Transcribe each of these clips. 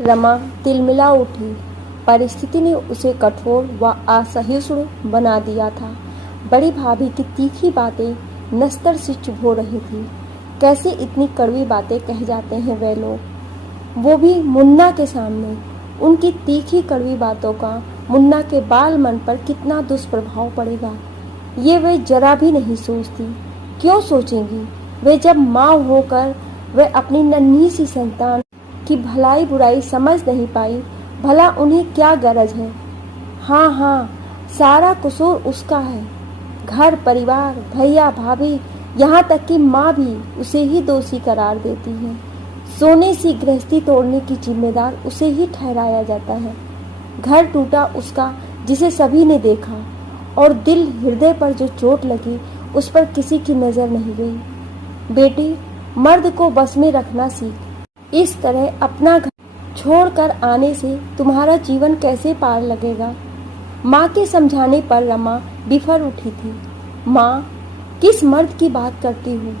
रमा तिलमिला उठी। परिस्थिति ने उसे कठोर व असहिष्णु बना दिया था। बड़ी भाभी की तीखी बातें नस्तर से चुभो रही थी। कैसे इतनी कड़वी बातें कह जाते हैं वे लोग, वो भी मुन्ना के सामने। उनकी तीखी कड़वी बातों का मुन्ना के बाल मन पर कितना दुष्प्रभाव पड़ेगा, ये वे जरा भी नहीं सोचती। क्यों सोचेंगी वे, जब माँ होकर वे अपनी नन्ही सी संतान की भलाई बुराई समझ नहीं पाई। भला उन्हें क्या गरज है। हाँ हाँ, सारा कसूर उसका है। घर परिवार, भैया भाभी, यहाँ तक कि माँ भी उसे ही दोषी करार देती है। सोने सी गृहस्थी तोड़ने की जिम्मेदार उसे ही ठहराया जाता है। घर टूटा उसका, जिसे सभी ने देखा, और दिल हृदय पर जो चोट लगी उस पर किसी की नजर नहीं गई। बेटी, मर्द को बस में रखना सीख। इस तरह अपना घर छोड़कर आने से तुम्हारा जीवन कैसे पार लगेगा। माँ के समझाने पर रमा बिफर उठी थी। माँ, किस मर्द की बात करती हूँ?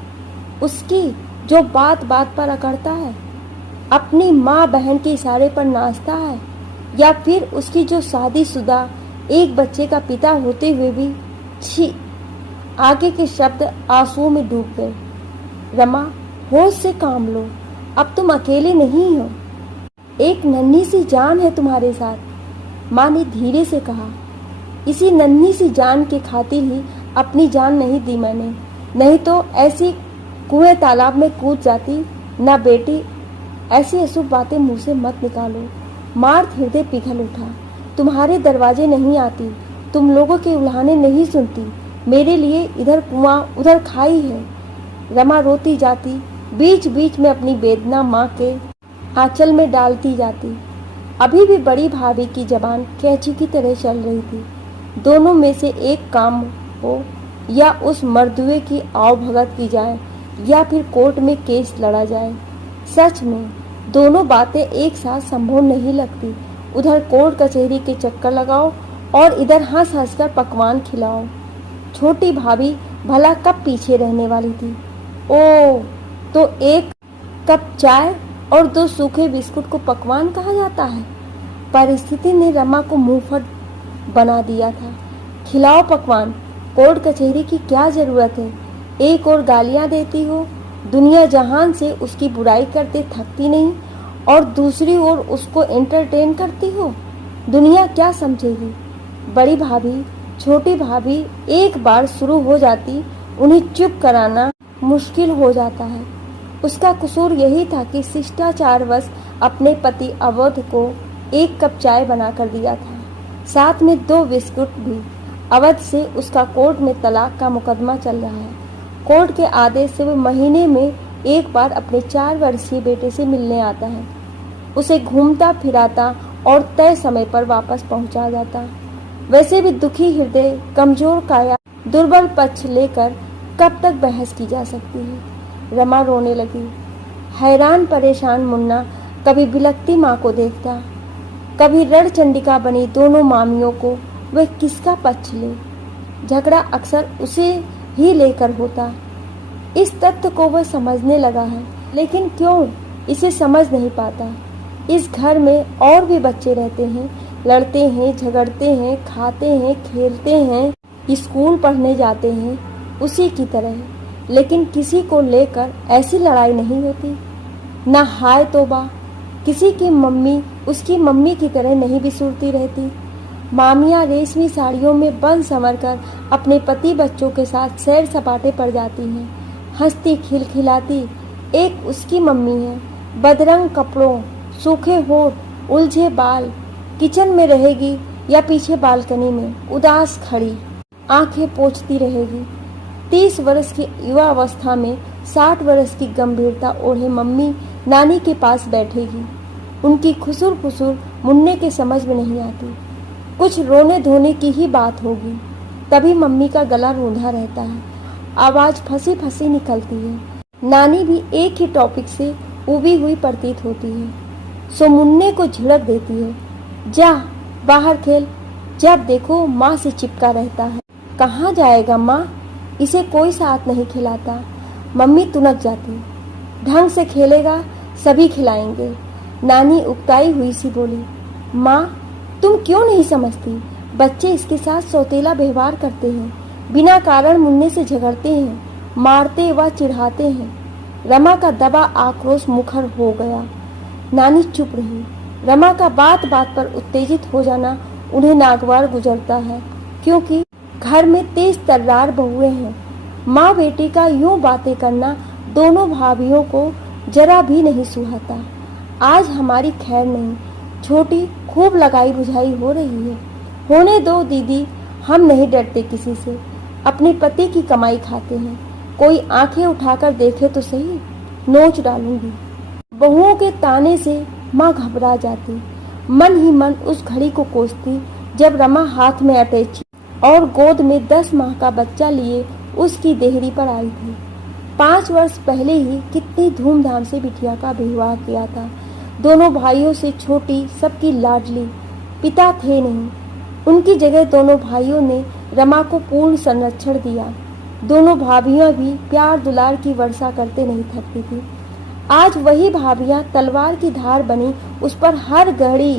उसकी जो बात बात पर अकड़ता है, अपनी माँ बहन के इशारे पर नाचता है, या फिर उसकी जो शादीशुदा एक बच्चे का पिता होते हुए भी। छी! आगे के शब्द आंसुओं में डूब गए। रमा, होश से काम लो। अब तुम अकेले नहीं हो, एक नन्ही सी जान है तुम्हारे साथ। माँ ने धीरे से कहा। इसी नन्ही सी जान के खातिर ही अपनी जान नहीं दी मैंने, नहीं तो ऐसी कुएं तालाब में कूद जाती ना। बेटी, ऐसी अशुभ बातें मुंह से मत निकालो। मार्थ हृदय पिघल उठा। तुम्हारे दरवाजे नहीं आती, तुम लोगों के उल्हाने नहीं सुनती। मेरे लिए इधर कुआं उधर खाई है। रमा रोती जाती, बीच बीच में अपनी वेदना माँ के आंचल में डालती जाती। अभी भी बड़ी भाभी की जबान कैंची की तरह चल रही थी। दोनों में से एक काम हो, या उस मर्दुए की आव भगत की जाए, या फिर कोर्ट में केस लड़ा जाए। सच में दोनों बातें एक साथ संभव नहीं लगती। उधर कोर्ट कचहरी के चक्कर लगाओ और इधर हंस हंस कर पकवान खिलाओ। छोटी भाभी भला कब पीछे रहने वाली थी। ओ, तो एक कप चाय और 2 सूखे बिस्कुट को पकवान कहा जाता है। परिस्थिति ने रमा को मुंहफट बना दिया था। खिलाओ पकवान, कोर्ट कचहरी की क्या जरूरत है। एक और गालियां देती हो, दुनिया जहान से उसकी बुराई करते थकती नहीं, और दूसरी ओर उसको एंटरटेन करती हो। दुनिया क्या समझेगी। बड़ी भाभी, छोटी भाभी एक बार शुरू हो जाती, उन्हें चुप कराना मुश्किल हो जाता है। उसका कसूर यही था कि शिष्टाचारवश अपने पति अवध को 1 कप चाय बना कर दिया था, साथ में 2 बिस्कुट भी। अवध से उसका कोर्ट में तलाक का मुकदमा चल रहा है। कोर्ट के आदेश से वो महीने में एक बार अपने 4 वर्षीय बेटे से मिलने आता है। उसे घूमता फिराता और तय समय पर वापस पहुंचा जाता। वैसे भी दुखी हृदय, कमजोर काया, दुर्बल पक्ष लेकर कब तक बहस की जा सकती है। रमा रोने लगी। हैरान परेशान मुन्ना कभी बिलखती माँ को देखता, कभी रण चंडिका बनी दोनों मामियों को वह किसका पक्ष ले। झगड़ा अक्सर उसे ही लेकर होता। इस तथ्य को वह समझने लगा है, लेकिन क्यों इसे समझ नहीं पाता। इस घर में और भी बच्चे रहते हैं, लड़ते हैं, झगड़ते हैं, खाते हैं, खेलते हैं, स्कूल पढ़ने जाते हैं उसी की तरह, लेकिन किसी को लेकर ऐसी लड़ाई नहीं होती। ना हाय तौबा, किसी की मम्मी उसकी मम्मी की तरह नहीं बिसुरती रहती। मामियाँ रेशमी साड़ियों में बन संवर कर अपने पति बच्चों के साथ सैर सपाटे पर जाती हैं, हंसती खिलखिलाती। एक उसकी मम्मी है, बदरंग कपड़ों, सूखे होठ, उलझे बाल, किचन में रहेगी या पीछे बालकनी में उदास खड़ी आंखें पोंछती रहेगी। 30 वर्ष की युवा अवस्था में 60 वर्ष की गंभीरता ओढ़े मम्मी नानी के पास बैठेगी। उनकी खुसुर खुसुर मुन्ने के समझ में नहीं आती। कुछ रोने धोने की ही बात होगी, तभी मम्मी का गला रूंधा रहता है, आवाज फंसी फंसी निकलती है। नानी भी एक ही टॉपिक से उबी हुई प्रतीत होती है, सो मुन्ने को झिड़क देती है, जा बाहर खेल। जब देखो माँ से चिपका रहता है। कहाँ जाएगा माँ, इसे कोई साथ नहीं खिलाता। मम्मी तुनक जाती, ढंग से खेलेगा सभी खिलाएंगे। नानी उकताई हुई सी बोली, माँ तुम क्यों नहीं समझती? बच्चे इसके साथ सौतेला व्यवहार करते हैं, बिना कारण मुन्ने से झगड़ते हैं, मारते व चिढ़ाते हैं। रमा का दबा आक्रोश मुखर हो गया। नानी चुप रही। रमा का बात बात पर उत्तेजित हो जाना उन्हें नागवार गुजरता है, क्योंकि घर में तेज तर्रार बहुएं हैं। माँ बेटी का यूं बातें करना दोनों भाभियों को जरा भी नहीं सुहाता। आज हमारी खैर नहीं, छोटी खूब लगाई बुझाई हो रही है। होने दो दीदी, हम नहीं डरते किसी से, अपने पति की कमाई खाते हैं। कोई आंखें उठाकर देखे तो सही, नोच डालूंगी। बहुओं के ताने से माँ घबरा जाती, मन ही मन उस घड़ी को कोसती जब रमा हाथ में अटैची और गोद में 10 माह का बच्चा लिए उसकी देहरी पर आई थी। 5 वर्ष पहले ही कितनी धूमधाम से बिटिया का विवाह किया था। दोनों भाइयों से छोटी, सबकी लाडली। पिता थे नहीं, उनकी जगह दोनों भाइयों ने रमा को पूर्ण संरक्षण दिया। दोनों भाभियां भी प्यार दुलार की वर्षा करते नहीं थकती थी। आज वही भाभियां तलवार की धार बनी उस पर हर घड़ी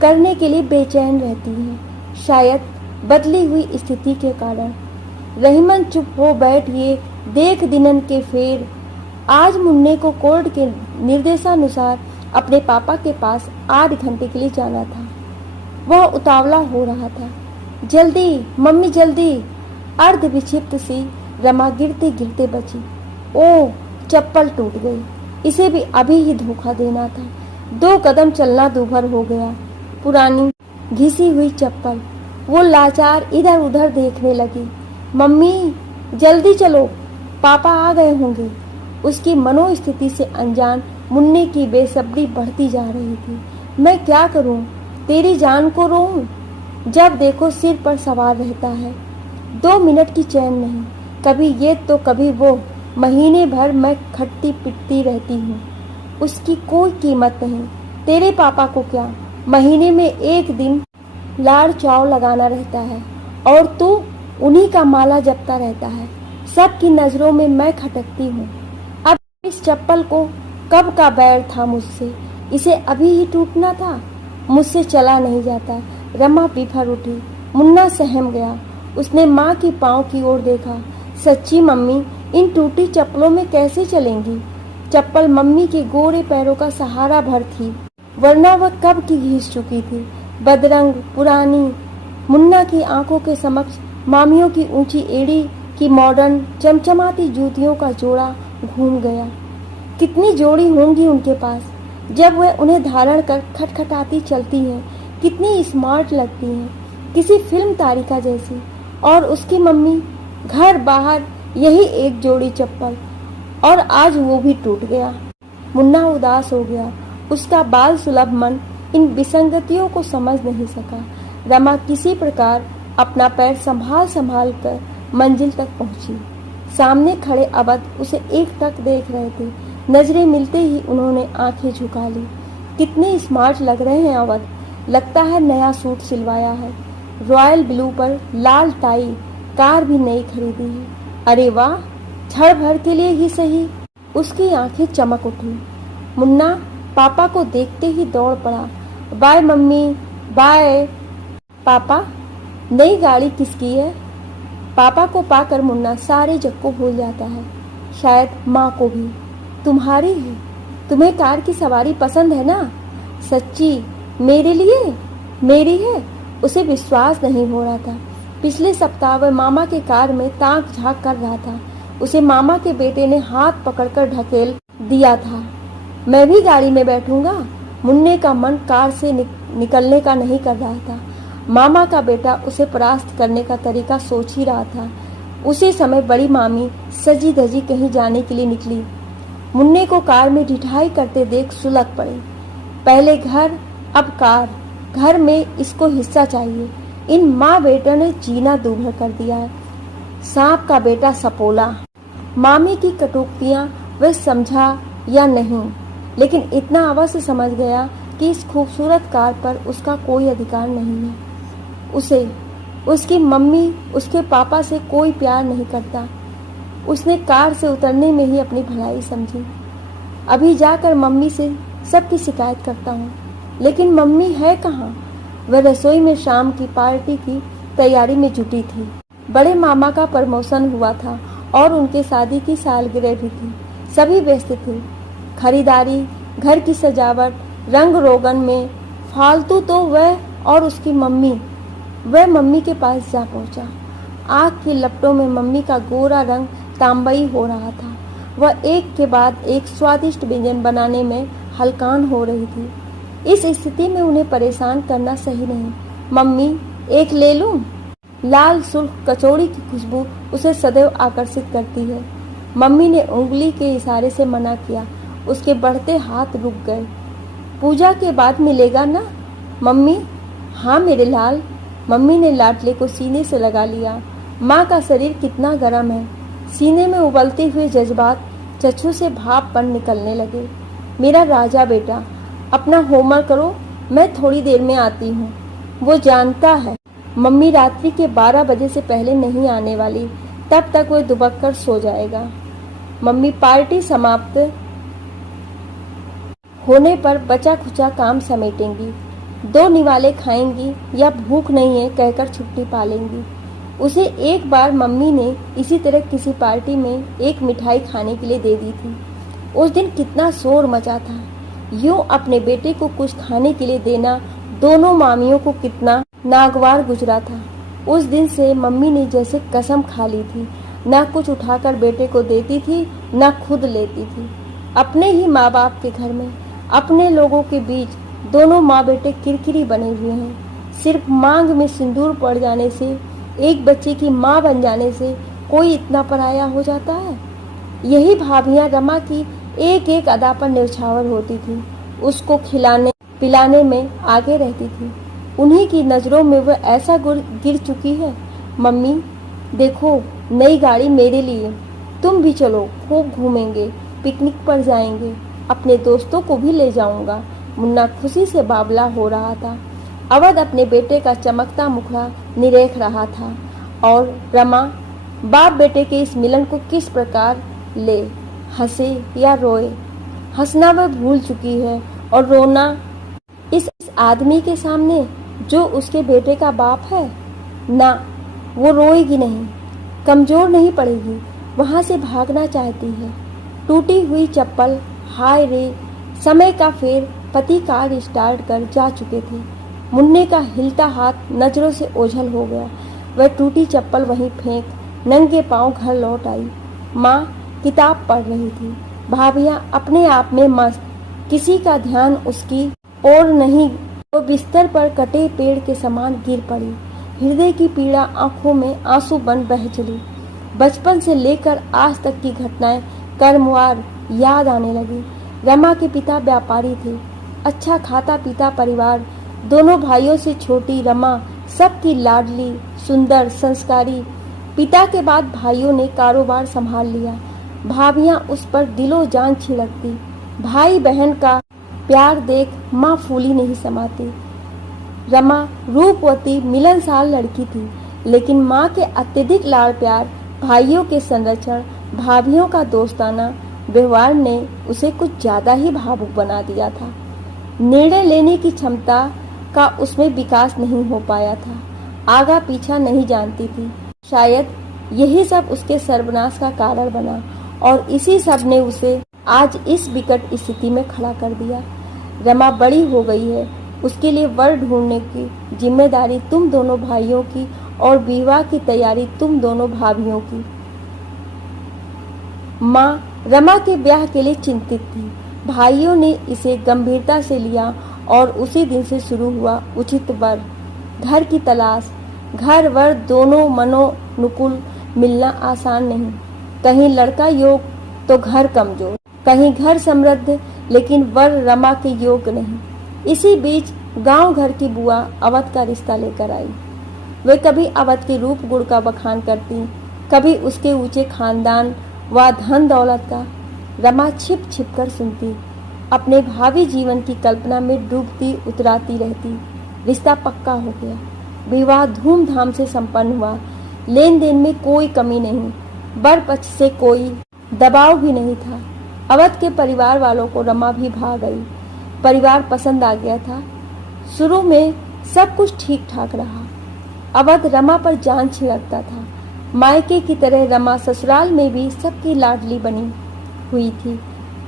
करने के लिए बेचैन रहती हैं, शायद बदली हुई स्थिति के कारण। रहीमन चुप हो बैठ ये देख दिनन के फेर। आज मुन्ने को कोर्ट के निर्देशानुसार अपने पापा के पास 8 घंटे के लिए जाना था। वह उतावला हो रहा था। जल्दी मम्मी जल्दी। अर्ध विक्षिप्त सी रमा गिरते गिरते बची। ओह, चप्पल टूट गई। इसे भी अभी ही धोखा देना था। 2 कदम चलना दूभर हो गया। पुरानी घिसी हुई चप्पल। वो लाचार इधर उधर देखने लगी। मम्मी जल्दी चलो, पापा आ गए होंगे। उसकी मनोस्थिति से अनजान मुन्ने की बेसब्री बढ़ती जा रही थी। मैं क्या करूं? तेरी जान को रोऊं? जब देखो सिर पर सवार रहता है। 2 मिनट की चैन नहीं, कभी ये तो कभी वो। महीने भर मैं खटती पिटती रहती हूँ, उसकी कोई कीमत नहीं। तेरे पापा को क्या, महीने में 1 दिन लाड़ चाव लगाना रहता है और तू उन्हीं का माला जपता रहता है। सबकी नजरों में मैं खटकती हूँ। अब इस चप्पल को कब का बैर था मुझसे, इसे अभी ही टूटना था। मुझसे चला नहीं जाता। रमा बिफर उठी। मुन्ना सहम गया। उसने माँ की पाँव की ओर देखा। सच्ची मम्मी इन टूटी चप्पलों में कैसे चलेंगी? चप्पल मम्मी के गोरे पैरों का सहारा भर थी, वरना वह कब की घिस चुकी थी। बदरंग पुरानी। मुन्ना की आंखों के समक्ष मामियों की ऊंची एड़ी की मॉडर्न चमचमाती जूतियों का जोड़ा घूम गया। कितनी जोड़ी होंगी उनके पास, जब वह उन्हें धारण कर खटखटाती चलती हैं। कितनी स्मार्ट लगती हैं, किसी फिल्म तारिका जैसी। और उसकी मम्मी, घर बाहर यही एक जोड़ी चप्पल, और आज वो भी टूट गया। मुन्ना उदास हो गया। उसका बाल सुलभ मन इन विसंगतियों को समझ नहीं सका। रमा किसी प्रकार अपना पैर संभाल संभाल कर मंजिल तक पहुंची। सामने खड़े अवध उसे एकटक देख रहे थे। नजरें मिलते ही उन्होंने आंखें झुका ली। कितने स्मार्ट लग रहे हैं अवध, लगता है नया सूट सिलवाया है। रॉयल ब्लू पर लाल टाई, कार भी नई खरीदी है। अरे वाह, क्षण भर के लिए ही सही। उसकी आंखें चमक उठी। मुन्ना पापा को देखते ही दौड़ पड़ा। Bye mummy, bye. पापा, नई गाड़ी किसकी है? पापा को पाकर मुन्ना सारे जग को भूल जाता है, शायद माँ को भी। तुम्हारी है? तुम्हें कार की सवारी पसंद है ना? सच्ची? मेरे लिए? मेरी है? उसे विश्वास नहीं हो रहा था। पिछले सप्ताह वह मामा के कार में ताक झांक कर रहा था। उसे मामा के बेटे ने हाथ पकड़कर ढकेल दिया था। मैं भी गाड़ी में बैठूंगा। मुन्ने का मन कार से निकलने का नहीं कर रहा था। मामा का बेटा उसे परास्त करने का तरीका सोच ही रहा था। उसी समय बड़ी मामी सजी धजी कहीं जाने के लिए निकली। मुन्ने को कार में ढिठाई करते देख सुलग पड़े। पहले घर, अब कार। घर में इसको हिस्सा चाहिए। इन माँ बेटों ने जीना दूभर कर दिया है। सांप का बेटा सपोला। मामी की कटुक्तियाँ वह समझा या नहीं, लेकिन इतना अवश्य समझ गया कि इस खूबसूरत कार पर उसका कोई अधिकार नहीं है। उसे, उसकी मम्मी, उसके पापा से कोई प्यार नहीं करता। उसने कार से उतरने में ही अपनी भलाई समझी। अभी जाकर मम्मी से सबकी शिकायत करता हूँ, लेकिन मम्मी है कहाँ? वह रसोई में शाम की पार्टी की तैयारी में जुटी थी। बड़े मामा का प्रमोशन हुआ था और उनके शादी की सालगिरह भी थी। सभी व्यस्त थे, खरीदारी, घर की सजावट, रंग रोगन में। फालतू तो वह और उसकी मम्मी। वह मम्मी के पास जा पहुंचा। आग की लपटों में मम्मी का गोरा रंग तांबई हो रहा था। वह एक के बाद एक स्वादिष्ट व्यंजन बनाने में हलकान हो रही थी। इस स्थिति में उन्हें परेशान करना सही नहीं। मम्मी, एक ले लूं? लाल सुर्ख कचौड़ी की खुशबू उसे सदैव आकर्षित करती है। मम्मी ने उंगली के इशारे से मना किया। उसके बढ़ते हाथ रुक गए। पूजा के बाद मिलेगा ना मम्मी? हाँ मेरे लाल। मम्मी ने लाडले को सीने से लगा लिया। माँ का शरीर कितना गर्म है। सीने में उबलते हुए जज्बात चक्षु से भाप बन निकलने लगे। मेरा राजा बेटा, अपना होमवर्क करो, मैं थोड़ी देर में आती हूँ। वो जानता है मम्मी रात्रि के 12 बजे से पहले नहीं आने वाली, तब तक वो दुबक कर सो जाएगा। मम्मी पार्टी समाप्त होने पर बचा खुचा काम समेटेंगी, 2 निवाले खाएंगी या भूख नहीं है कहकर छुट्टी पा लेंगी। उसे एक बार मम्मी ने इसी तरह किसी पार्टी में एक मिठाई खाने के लिए दे दी थी। उस दिन कितना शोर मचा था। यूं अपने बेटे को कुछ खाने के लिए देना दोनों मामियों को कितना नागवार गुजरा था। उस दिन से मम्मी ने जैसे कसम खा ली थी, ना कुछ उठाकर बेटे को देती थी, ना खुद लेती थी। अपने ही माँ बाप के घर में, अपने लोगों के बीच दोनों माँ बेटे किरकिरी बने हुए हैं। सिर्फ मांग में सिंदूर पड़ जाने से, एक बच्चे की माँ बन जाने से कोई इतना पराया हो जाता है? यही भाभियां रमा की एक एक अदा पर न्यौछावर होती थी। उसको खिलाने पिलाने में आगे रहती थी। उन्हीं की नज़रों में वह ऐसा गिर चुकी है। मम्मी देखो, नई गाड़ी मेरे लिए, तुम भी चलो, खूब घूमेंगे, पिकनिक पर जाएंगे, अपने दोस्तों को भी ले जाऊंगा। मुन्ना खुशी से बावला हो रहा था। अवध अपने बेटे का चमकता मुखड़ा निरेख रहा था और रमा बाप बेटे के इस मिलन को किस प्रकार ले, हंसे या रोए। हंसना वह भूल चुकी है और रोना इस आदमी के सामने जो उसके बेटे का बाप है। ना, वो रोएगी नहीं, कमजोर नहीं पड़ेगी, वहां से भागना चाहती है। टूटी हुई चप्पल, हाय रे, समय का फेर पति कार स्टार्ट कर जा चुके थे। मुन्ने का हिलता हाथ नजरों से ओझल हो गया। वह टूटी चप्पल वहीं फेंक नंगे पांव घर लौट आई। माँ किताब पढ़ रही थी। भाभियां अपने आप में मस्त, किसी का ध्यान उसकी ओर नहीं। वो बिस्तर पर कटे पेड़ के समान गिर पड़ी। हृदय की पीड़ा आंखों में आंसू बन बह चली। बचपन से लेकर आज तक की घटनाएं कर्मवार याद आने लगी। रमा के पिता व्यापारी थे, अच्छा खाता पीता परिवार। दोनों भाइयों से छोटी रमा सबकी लाडली, सुंदर, संस्कारी। पिता के बाद भाइयों ने कारोबार संभाल लिया। भाभियां उस पर दिलो जान छिड़कती। भाई बहन का प्यार देख माँ फूली नहीं समाती। रमा रूपवती मिलनसार लड़की थी, लेकिन माँ के अत्यधिक लाड़ प्यार, भाइयों के संरक्षण, भाभियों का दोस्ताना व्यवहार ने उसे कुछ ज्यादा ही भावुक बना दिया था। निर्णय लेने की क्षमता का उसमें विकास नहीं हो पाया था। आगा पीछा नहीं जानती थी। शायद यही सब उसके सर्वनाश का कारण बना और इसी सब ने उसे आज इस विकट स्थिति में खड़ा कर दिया। रमा बड़ी हो गई है, उसके लिए वर ढूंढने की जिम्मेदारी तुम दोनों भाइयों की और विवाह की तैयारी तुम दोनों भाभियों की। माँ रमा के ब्याह के लिए चिंतित थी। भाइयों ने इसे गंभीरता से लिया और उसी दिन से शुरू हुआ उचित वर, घर की तलाश। घर वर दोनों मनोनुकूल मिलना आसान नहीं। कहीं लड़का योग तो घर कमजोर, कहीं घर समृद्ध लेकिन वर रमा के योग्य नहीं। इसी बीच गांव घर की बुआ अवध का रिश्ता लेकर आई। वे कभी अवध के रूप गुण का बखान करती, कभी उसके ऊंचे खानदान व धन दौलत का। रमा छिप छिप कर सुनती, अपने भावी जीवन की कल्पना में डूबती उतराती रहती। रिश्ता पक्का हो गया। विवाह धूमधाम से संपन्न हुआ। लेन देन में कोई कमी नहीं, वर पक्ष से कोई दबाव भी नहीं था। अवध के परिवार वालों को रमा भी भा गई। परिवार पसंद आ गया था। शुरू में सब कुछ ठीक ठाक रहा। अवध रमा पर जान छिड़कता था। मायके की तरह रमा ससुराल में भी सबकी लाडली बनी हुई थी।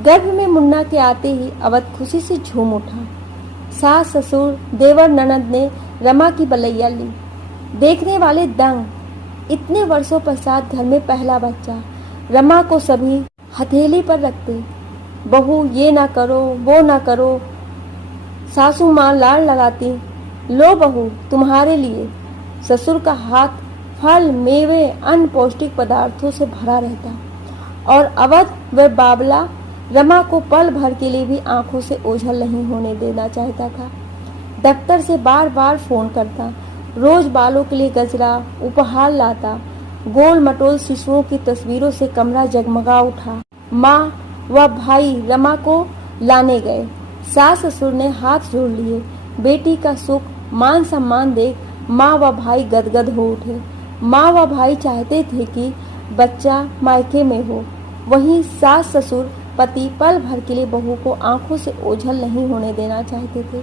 गर्भ में मुन्ना के आते ही अवध खुशी से झूम उठा। सास ससुर देवर ननद ने रमा की बलैया ली। देखने वाले दंग। इतने वर्षों पश्चात घर में पहला बच्चा। रमा को सभी हथेली पर रखते। बहू ये ना करो वो ना करो। सासू माँ लाड़ लगाती, लो बहू तुम्हारे लिए। ससुर का हाथ फल मेवे अन्य पौष्टिक पदार्थों से भरा रहता और अवध व बाबला रमा को पल भर के लिए भी आंखों से ओझल नहीं होने देना चाहता था। दफ्तर से बार बार फोन करता, रोज बालों के लिए गजरा उपहार लाता। गोल मटोल शिशुओं की तस्वीरों से कमरा जगमगा उठा। माँ व भाई रमा को लाने गए। सास ससुर ने हाथ जोड़ लिए। बेटी का सुख मान सम्मान देख माँ व भाई गदगद हो उठे। माँ व भाई चाहते थे कि बच्चा मायके में हो। वहीं सास ससुर पति पल भर के लिए बहू को आंखों से ओझल नहीं होने देना चाहते थे।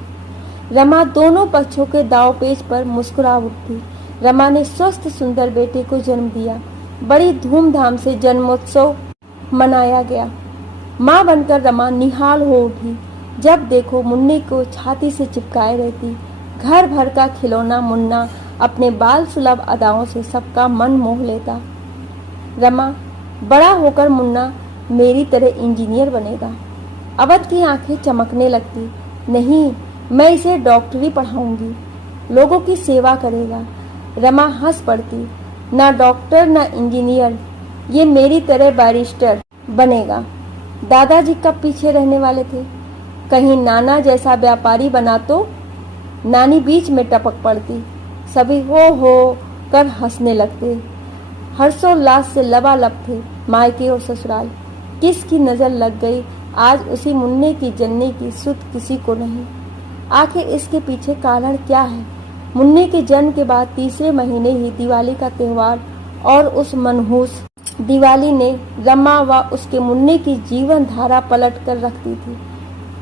रमा दोनों पक्षों के दांवपेच पर मुस्कुरा उठती। रमा ने स्वस्थ सुंदर बेटे को जन्म दिया। बड़ी धूमधाम से जन्मोत्सव मनाया गया। माँ बनकर रमा निहाल हो उठी। जब देखो मुन्ने को छाती से चिपकाए रहती। घर भर का खिलौना मुन्ना अपने बाल सुलभ अदाओं से सबका मन मोह लेता। रमा, बड़ा होकर मुन्ना मेरी तरह इंजीनियर बनेगा। अवध की आंखें चमकने लगती। नहीं, मैं इसे डॉक्टरी पढ़ाऊंगी, लोगों की सेवा करेगा। रमा हंस पड़ती, ना डॉक्टर ना इंजीनियर, ये मेरी तरह बैरिस्टर बनेगा। दादाजी कब पीछे रहने वाले थे? कहीं नाना जैसा व्यापारी बना तो? नानी बीच में टपक पड़ती। सभी हो कर हंसने लगते। हर्षोल्लास से लबालब थे मायके और ससुराल। किसकी नजर लग गई आज उसी मुन्ने की जनने की सुध किसी को नहीं। आखिर इसके पीछे कारण क्या है? मुन्ने के जन्म के बाद तीसरे महीने ही दिवाली का त्योहार और उस मनहूस दिवाली ने रमा व उसके मुन्ने की जीवन धारा पलट कर रख दी थी।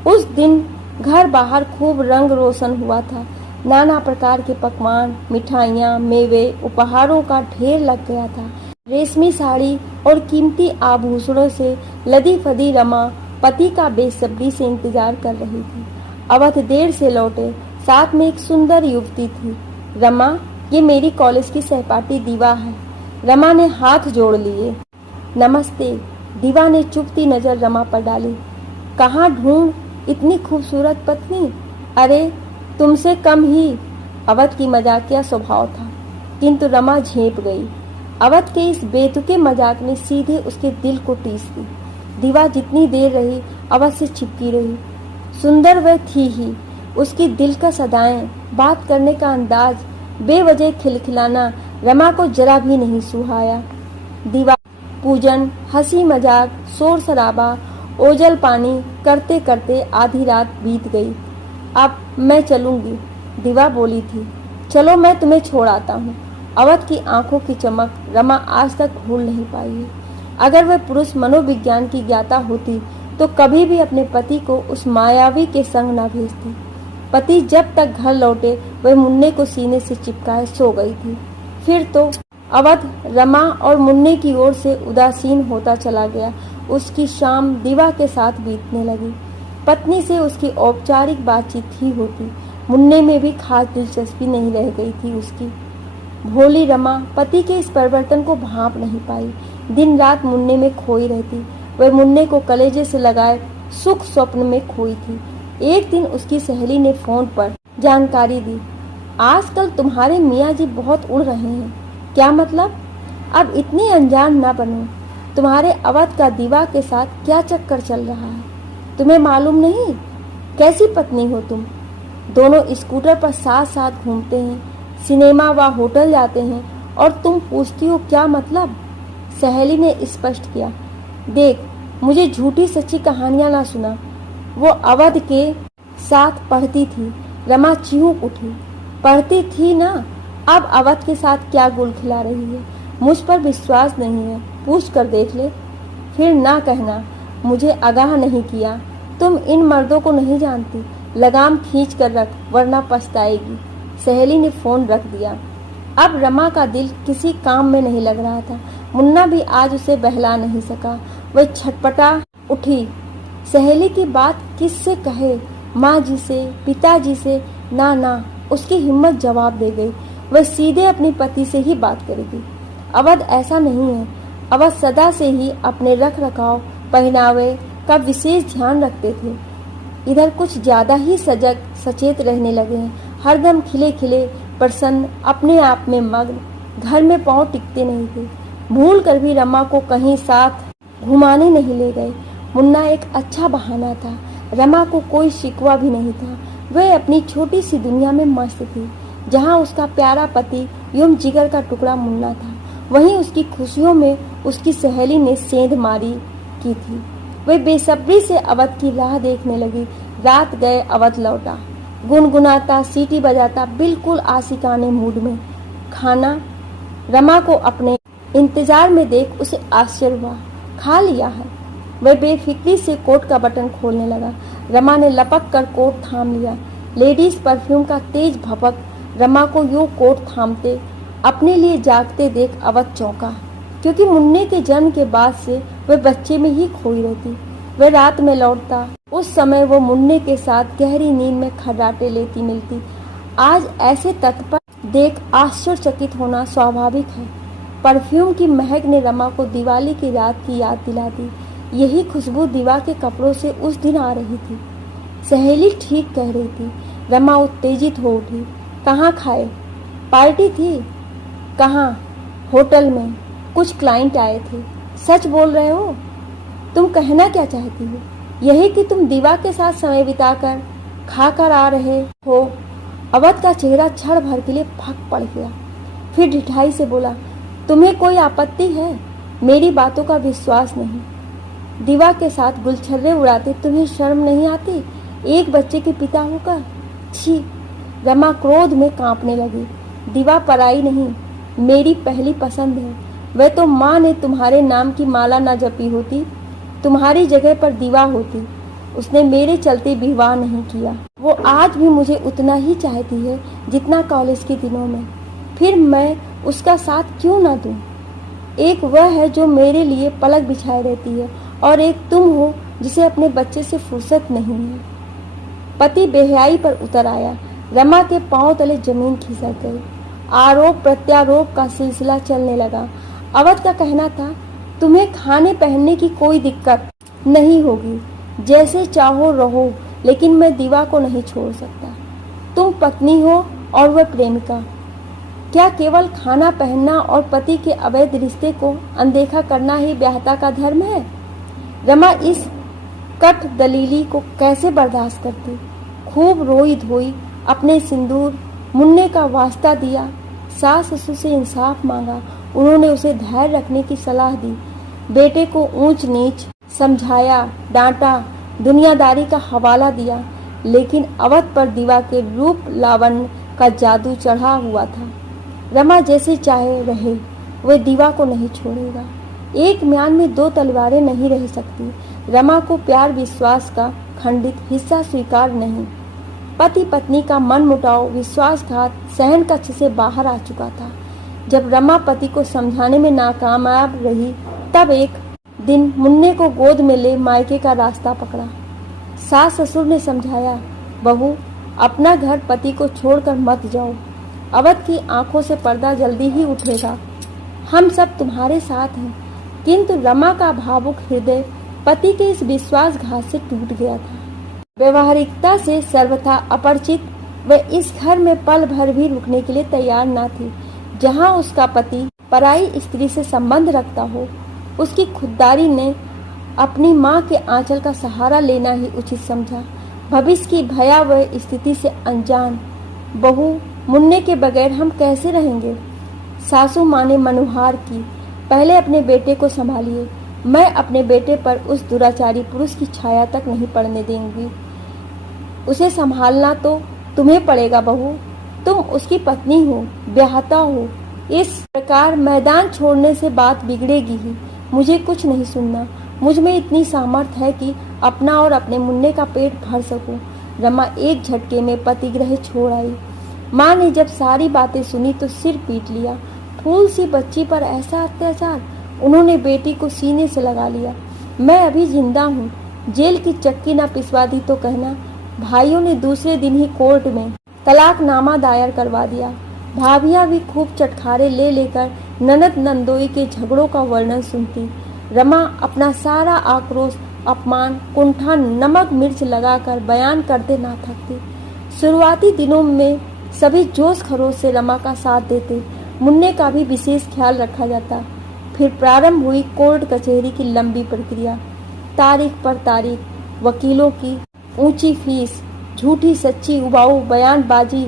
उस दिन घर बाहर खूब रंग रोशन हुआ था। नाना प्रकार के पकवान, मिठाइयाँ, मेवे, उपहारों का ढेर लग गया था। रेशमी साड़ी और कीमती आभूषणों से लदी फदी रमा पति का बेसब्री से इंतजार कर रही थी। अवध देर से लौटे, साथ में एक सुंदर युवती थी। रमा, ये मेरी कॉलेज की सहपाठी दीवा है। रमा ने हाथ जोड़ लिए। नमस्ते। दीवा ने चुपती नजर रमा पर डाली। कहाँ ढूंढ इतनी खूबसूरत पत्नी? अरे तुमसे कम ही। अवध की मजाकिया स्वभाव था, किंतु रमा झेप गई। अवध के इस बेतुके मजाक ने सीधे उसके दिल को टीस दी। दीवा जितनी देर रही अवध से चिपकी रही। सुंदर वह थी ही, उसकी दिलकश अदाएं, बात करने का अंदाज, बेवजह खिलखिलाना रमा को जरा भी नहीं सुहाया। दीवा पूजन, हंसी मजाक, शोर शराबा, ओजल पानी करते करते आधी रात बीत गई। अब मैं चलूंगी, दीवा बोली थी। चलो मैं तुम्हें छोड़ आता हूँ। अवध की आंखों की चमक रमा आज तक भूल नहीं पाई है। अगर वह पुरुष मनोविज्ञान की ज्ञाता होती तो कभी भी अपने पति को उस मायावी के संग न भेजती। पति जब तक घर लौटे वह मुन्ने को सीने से चिपकाए सो गई थी। फिर तो अवध रमा और मुन्ने की ओर से उदासीन होता चला गया। उसकी शाम दीवा के साथ बीतने लगी। पत्नी से उसकी औपचारिक बातचीत ही होती। मुन्ने में भी खास दिलचस्पी नहीं रह गई थी उसकी। भोली रमा पति के इस परिवर्तन को भांप नहीं पाई। दिन रात मुन्ने में खोई रहती। वह मुन्ने को कलेजे से लगाए सुख स्वप्न में खोई थी। एक दिन उसकी सहेली ने फोन पर जानकारी दी, आजकल तुम्हारे मियाँ जी बहुत उड़ रहे हैं। क्या मतलब? अब इतनी अनजान न बनो। तुम्हारे अवध का दीवा के साथ क्या चक्कर चल रहा है, तुम्हें मालूम नहीं? कैसी पत्नी हो तुम? दोनों स्कूटर पर साथ साथ घूमते हैं, सिनेमा व होटल जाते हैं और तुम पूछती हो क्या मतलब? सहेली ने स्पष्ट किया। देख, मुझे झूठी सच्ची कहानियां ना सुना। वो अवध के साथ पढ़ती थी। रमा चीख उठी। पढ़ती थी ना, अब अवध के साथ क्या गुल खिला रही है? मुझ पर विश्वास नहीं है, पूछ कर देख ले। फिर ना कहना मुझे आगाह नहीं किया। तुम इन मर्दों को नहीं जानती, लगाम खींच कर रख वरना पछताएगी। सहेली ने फोन रख दिया। अब रमा का दिल किसी काम में नहीं लग रहा था। मुन्ना भी आज उसे बहला नहीं सका। वह छटपटा उठी। सहेली की बात किससे कहे, माँ जी से, पिताजी से? ना, उसकी हिम्मत जवाब दे गई। वह सीधे अपने पति से ही बात करेगी। अवध ऐसा नहीं है। अवध सदा से ही अपने रख रखाव, पहनावे का विशेष ध्यान रखते थे। इधर कुछ ज्यादा ही सजग सचेत रहने लगे हैं। हरदम खिले खिले, प्रसन्न, अपने आप में मग्न। घर में पांव टिकते नहीं थे। भूल कर भी रमा को कहीं साथ घुमाने नहीं ले गए। मुन्ना एक अच्छा बहाना था। रमा को कोई शिकवा भी नहीं था। वह अपनी छोटी सी दुनिया में मस्त थी, जहाँ उसका प्यारा पति एवं जिगर का टुकड़ा मुन्ना था। वहीं उसकी खुशियों में उसकी सहेली ने सेंध मारी की थी। वह बेसब्री से अवध की राह देखने लगी। रात गए अवध लौटा, गुनगुनाता, सीटी बजाता, बिल्कुल आशिकाने मूड में। खाना रमा को अपने इंतजार में देख उसे आश्चर्य हुआ। खा लिया है। वह बेफिक्री से कोट का बटन खोलने लगा। रमा ने लपक कर कोट थाम लिया। लेडीज परफ्यूम का तेज भपक रमा को यूं कोट थामते, अपने लिए जागते देख अवध चौंका, क्योंकि मुन्ने के जन्म के बाद से वह बच्चे में ही खोई रहती। वह रात में लौटता, उस समय वो मुन्ने के साथ गहरी नींद में खर्राटे लेती मिलती। आज ऐसे तत्पर देख आश्चर्यचकित होना स्वाभाविक है। परफ्यूम की महक ने रमा को दिवाली की रात की याद दिला दी। यही खुशबू दीवा के कपड़ों से उस दिन आ रही थी। सहेली ठीक कह रही थी। रमा उत्तेजित हो उठी। कहाँ खाए? पार्टी थी। कहाँ? होटल में। कुछ क्लाइंट आए थे। सच बोल रहे हो? तुम कहना क्या चाहती हो? यही कि तुम दीवा के साथ समय बिताकर खा कर आ रहे हो। अवध का चेहरा क्षण भर के लिए फक पड़ गया। फिर ढिठाई से बोला, तुम्हें कोई आपत्ति है? मेरी बातों का विश्वास नहीं। दीवा के साथ गुलछर्रे उड़ाते तुम्हें शर्म नहीं आती? एक बच्चे के पिता होकर। छी! रमा क्रोध में कांपने लगी। दीवा पराई नहीं, मेरी पहली पसंद है। वह तो माँ ने तुम्हारे नाम की माला न जपी होती, तुम्हारी जगह पर दीवा होती। उसने मेरे चलते विवाह नहीं किया। वो आज भी मुझे उतना ही चाहती है जितना कॉलेज के दिनों में। फिर मैं उसका साथ क्यों ना दूं? एक वह है जो मेरे लिए पलक बिछाए रहती है, और एक तुम हो जिसे अपने बच्चे से फुर्सत नहीं है। पति बेहयाई पर उतर आया। रमा के पांव तले जमीन खिसक गई। आरोप प्रत्यारोप का सिलसिला चलने लगा। अवध का कहना था, तुम्हें खाने पहनने की कोई दिक्कत नहीं होगी, जैसे चाहो रहो, लेकिन मैं दीवा को नहीं छोड़ सकता। तुम पत्नी हो और वह प्रेमिका। क्या केवल खाना पहनना और पति के अवैध रिश्ते को अनदेखा करना ही ब्याहता का धर्म है? रमा इस कट दलीली को कैसे बर्दाश्त करती? खूब रोई धोई, अपने सिंदूर मुन्ने का वास्ता दिया, सास ससुर से इंसाफ मांगा। उन्होंने उसे धैर्य रखने की सलाह दी। बेटे को ऊंच नीच समझाया, डांटा, दुनियादारी का हवाला दिया, लेकिन अवध पर दीवा के रूप लावण्य का जादू चढ़ा हुआ था। रमा जैसे चाहे रहे, वह दीवा को नहीं छोड़ेगा। एक म्यान में दो तलवारें नहीं रह सकती। रमा को प्यार विश्वास का खंडित हिस्सा स्वीकार नहीं। पति पत्नी का मन मुटाव, विश्वासघात सहन कक्ष से बाहर आ चुका था। जब रमा पति को समझाने में नाकामयाब रही, तब एक दिन मुन्ने को गोद में ले मायके का रास्ता पकड़ा। सास ससुर ने समझाया, बहू अपना घर पति को छोड़कर मत जाओ। अवध की आंखों से पर्दा जल्दी ही उठेगा। हम सब तुम्हारे साथ हैं। किंतु रमा का भावुक हृदय पति के इस विश्वासघात से टूट गया था। व्यवहारिकता से सर्वथा अपरिचित वह इस घर में पल भर भी रुकने के लिए तैयार न थी। जहां उसका पति पराई स्त्री से संबंध रखता हो, उसकी खुददारी ने अपनी माँ के आंचल का सहारा लेना ही उचित समझा। भविष्य की भयावह स्थिति से अनजान बहू मुन्ने के बगैर हम कैसे रहेंगे? सासू माँ ने मनुहार की, पहले अपने बेटे को संभालिए। मैं अपने बेटे पर उस दुराचारी पुरुष की छाया तक नहीं पड़ने देंगी। उसे संभालना तो तुम्हें पड़ेगा बहू। तुम उसकी पत्नी हो, ब्याहता हो। इस प्रकार मैदान छोड़ने से बात बिगड़ेगी ही। मुझे कुछ नहीं सुनना। मुझ में इतनी सामर्थ्य है कि अपना और अपने मुन्ने का पेट भर सकूं। रमा एक झटके में पतिगृह छोड़ आई। माँ ने जब सारी बातें सुनी तो सिर पीट लिया। फूल सी बच्ची पर ऐसा अत्याचार। उन्होंने बेटी को सीने से लगा लिया। मैं अभी जिंदा हूँ, जेल की चक्की न पिसवा दी तो कहना। भाइयों ने दूसरे दिन ही कोर्ट में तलाकनामा दायर करवा दिया। भाभियां भी खूब चटखारे ले लेकर ननद नंदोई के झगड़ों का वर्णन सुनती। रमा अपना सारा आक्रोश, अपमान, कुंठा नमक मिर्च लगाकर बयान करते ना थकती। शुरुआती दिनों में सभी जोश खरोश से रमा का साथ देते। मुन्ने का भी विशेष ख्याल रखा जाता। फिर प्रारंभ हुई कोर्ट कचहरी की लंबी प्रक्रिया। तारीख पर तारीख, वकीलों की ऊंची फीस, झूठी सच्ची उबाऊ बयानबाजी,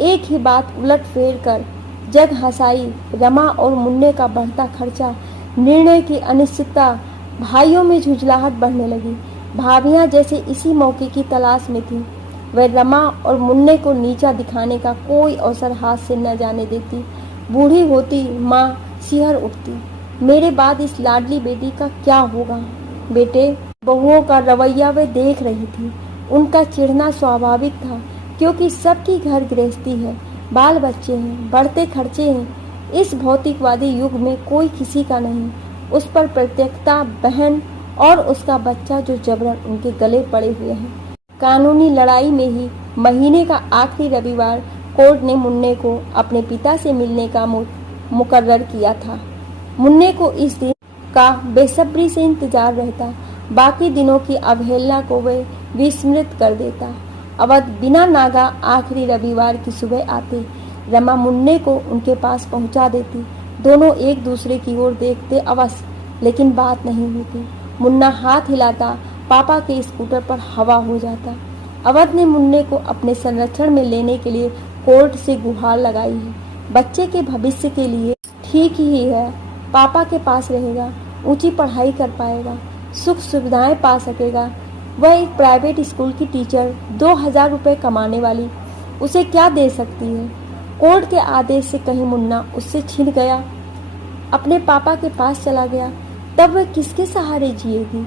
एक ही बात उलट फेर कर जग हंसाई। रमा और मुन्ने का बढ़ता खर्चा, निर्णय की अनिश्चितता, भाइयों में झुंझलाहट बढ़ने लगी। भाभियां जैसे इसी मौके की तलाश में थी। वह रमा और मुन्ने को नीचा दिखाने का कोई अवसर हाथ से न जाने देती। बूढ़ी होती माँ सिहर उठती। मेरे बाद इस लाडली बेटी का क्या होगा? बेटे बहुओं का रवैया वे देख रही थी। उनका चिढ़ना स्वाभाविक था, क्योंकि सबकी घर गृहस्थी है, बाल बच्चे हैं, बढ़ते खर्चे हैं। इस भौतिकवादी युग में कोई किसी का नहीं। उस पर प्रत्यक्षता बहन और उसका बच्चा जो जबरन उनके गले पड़े हुए हैं। कानूनी लड़ाई में ही महीने का आखिरी रविवार कोर्ट ने मुन्ने को अपने पिता से मिलने का मुकर्रर किया था। मुन्ने को इस दिन का बेसब्री से इंतजार रहता। बाकी दिनों की अवहेलना को वह विस्मृत कर देता। अवध बिना नागा आखिरी रविवार की सुबह आते। रमा मुन्ने को उनके पास पहुंचा देती। दोनों एक दूसरे की ओर देखते अवश्य, लेकिन बात नहीं होती। मुन्ना हाथ हिलाता, पापा के स्कूटर पर हवा हो जाता। अवध ने मुन्ने को अपने संरक्षण में लेने के लिए कोर्ट से गुहार लगाई है। बच्चे के भविष्य के लिए ठीक ही है, पापा के पास रहेगा, ऊंची पढ़ाई कर पाएगा, सुख सुविधाएं पा सकेगा। वह एक प्राइवेट स्कूल की टीचर 2000 रुपये कमाने वाली उसे क्या दे सकती है? कोर्ट के आदेश से कहीं मुन्ना उससे छिन गया, अपने पापा के पास चला गया, तब वह किसके सहारे जिएगी?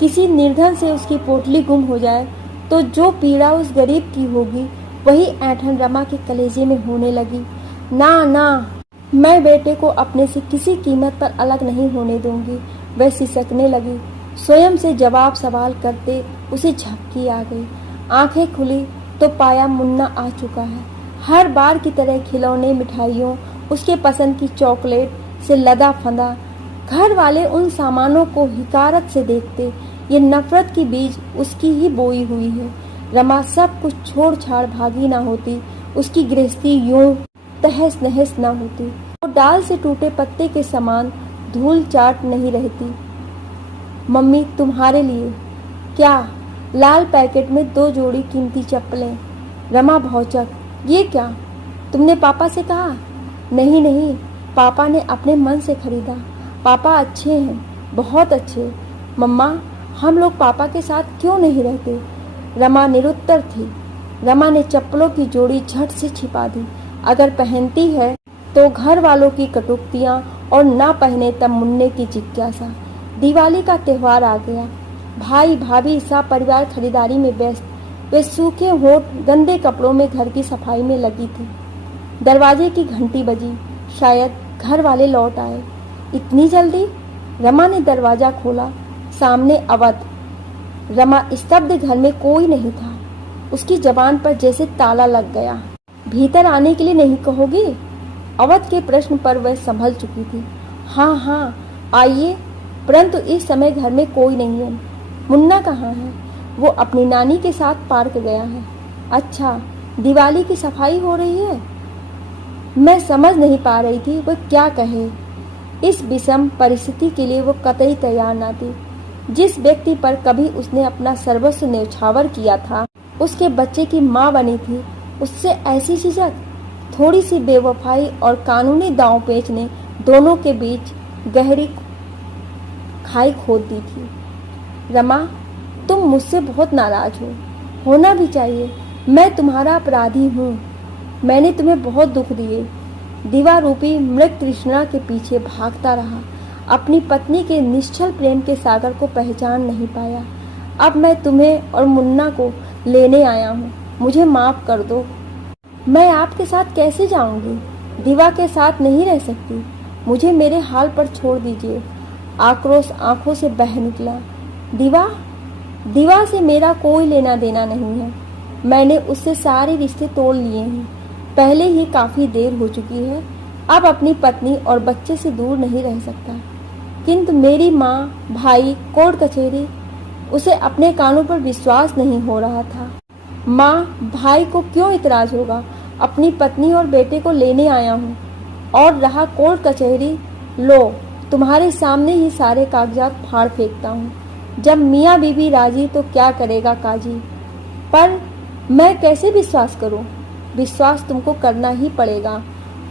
किसी निर्धन से उसकी पोटली गुम हो जाए तो जो पीड़ा उस गरीब की होगी, वही ऐंठन रमा के कलेजे में होने लगी। ना ना, मैं बेटे को अपने से किसी कीमत पर अलग नहीं होने दूंगी। वह सिसकने लगी। स्वयं से जवाब सवाल करते उसे झपकी आ गई। आंखें खुली तो पाया मुन्ना आ चुका है। हर बार की तरह खिलौने, मिठाइयों, उसके पसंद की चॉकलेट से लदा फंदा। घर वाले उन सामानों को हिकारत से देखते। ये नफरत की बीज उसकी ही बोई हुई है। रमा सब कुछ छोड़ छाड़ भागी ना होती, उसकी गृहस्थी यूं तहस नहस न होती। वो डाल से टूटे पत्ते के समान धूल चाट नहीं रहती। मम्मी तुम्हारे लिए। क्या? लाल पैकेट में 2 जोड़ी कीमती चप्पलें। रमा भौचक, ये क्या? तुमने पापा से कहा? नहीं नहीं, पापा ने अपने मन से खरीदा। पापा अच्छे हैं, बहुत अच्छे। मम्मा, हम लोग पापा के साथ क्यों नहीं रहते? रमा निरुत्तर थी। रमा ने चप्पलों की जोड़ी झट से छिपा दी। अगर पहनती है तो घर वालों की कटुक्तियाँ, और ना पहने तब मुन्ने की जिज्ञासा। दिवाली का त्योहार आ गया। भाई भाभी सब परिवार खरीदारी में व्यस्त। वे सूखे होठ गंदे कपड़ों में घर की सफाई में लगी थी। दरवाजे की घंटी बजी। शायद घर वाले लौट आए। इतनी जल्दी? रमा ने दरवाजा खोला। सामने अवध। रमा स्तब्ध। घर में कोई नहीं था। उसकी जबान पर जैसे ताला लग गया। भीतर आने के लिए नहीं कहोगी? अवध के प्रश्न पर वह संभल चुकी थी। हाँ हाँ, आइए, परंतु इस समय घर में कोई नहीं है। मुन्ना कहाँ है? वो अपनी नानी के साथ पार्क गया है। अच्छा, दिवाली की सफाई हो रही है? मैं समझ नहीं पा रही थी वह क्या कहे। इस विषम परिस्थिति के लिए वो कतई तैयार न थी। जिस व्यक्ति पर कभी उसने अपना सर्वस्व न्यौछावर किया था, उसके बच्चे की माँ बनी थी, उससे ऐसी झिझक? थोड़ी सी बेवफाई और कानूनी दांव पेच ने दोनों के बीच गहरी खाई खोद दी थी। रमा, तुम मुझसे बहुत नाराज हो। होना भी चाहिए। मैं तुम्हारा अपराधी हूँ। मैंने तुम्हें बहुत दुख दिए। दीवा रूपी मृग तृष्णा के पीछे भागता रहा। अपनी पत्नी के निश्चल प्रेम के सागर को पहचान नहीं पाया। अब मैं तुम्हें और मुन्ना को लेने आया हूँ, मुझे माफ़ कर दो। मैं आपके साथ कैसे जाऊंगी? दीवा के साथ नहीं रह सकती। मुझे मेरे हाल पर छोड़ दीजिए। आक्रोश आंखों से बह निकला। दीवा दीवा से मेरा कोई लेना देना नहीं है। मैंने उससे सारे रिश्ते तोड़ लिए हैं। पहले ही काफ़ी देर हो चुकी है। अब अपनी पत्नी और बच्चे से दूर नहीं रह सकता। किंतु मेरी माँ, भाई, कोर्ट कचहरी, उसे अपने कानों पर विश्वास नहीं हो रहा था। माँ, भाई को क्यों इतराज होगा? अपनी पत्नी और बेटे को लेने आया हूँ। और रहा कोर्ट कचहरी, लो तुम्हारे सामने ही सारे कागजात फाड़ फेंकता हूँ। जब मियाँ बीबी राजी तो क्या करेगा काजी। पर मैं कैसे विश्वास करूँ? विश्वास तुमको करना ही पड़ेगा।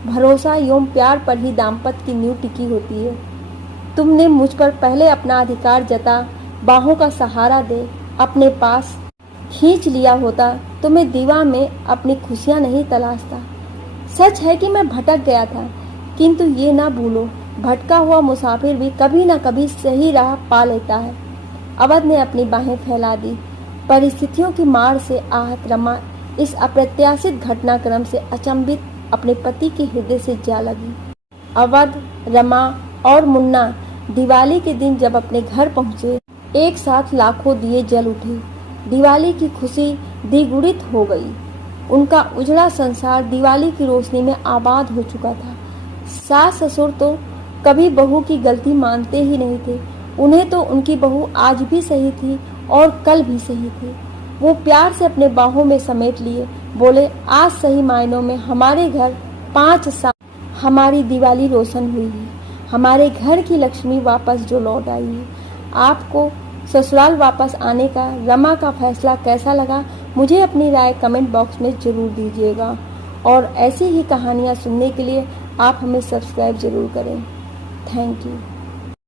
भरोसा एवं प्यार पर ही दाम्पत्य की नींव टिकी होती है। तुमने मुझ पर पहले अपना अधिकार जता, बाहों का सहारा दे अपने पास खींच लिया होता तो मैं दीवा में अपनी खुशियाँ नहीं तलाशता। सच है कि मैं भटक गया था, किंतु ये ना भूलो, भटका हुआ मुसाफिर भी कभी न कभी सही राह पा लेता है। अवध ने अपनी बाहें फैला दी। परिस्थितियों की मार से आहत रमा इस अप्रत्याशित घटनाक्रम से अचंभित अपने पति के हृदय से जा लगी। अवध, रमा और मुन्ना दिवाली के दिन जब अपने घर पहुंचे, एक साथ लाखों दिए जल उठे। दिवाली की खुशी द्विगुणित हो गई। उनका उजड़ा संसार दिवाली की रोशनी में आबाद हो चुका था। सास ससुर तो कभी बहू की गलती मानते ही नहीं थे। उन्हें तो उनकी बहू आज भी सही थी और कल भी सही थी। वो प्यार से अपने बाहों में समेट लिए, बोले, आज सही मायनों में हमारे घर 5 साल हमारी दिवाली रोशन हुई है। हमारे घर की लक्ष्मी वापस जो लौट आई है। आपको ससुराल वापस आने का रमा का फैसला कैसा लगा, मुझे अपनी राय कमेंट बॉक्स में ज़रूर दीजिएगा। और ऐसी ही कहानियाँ सुनने के लिए आप हमें सब्सक्राइब ज़रूर करें। Thank you.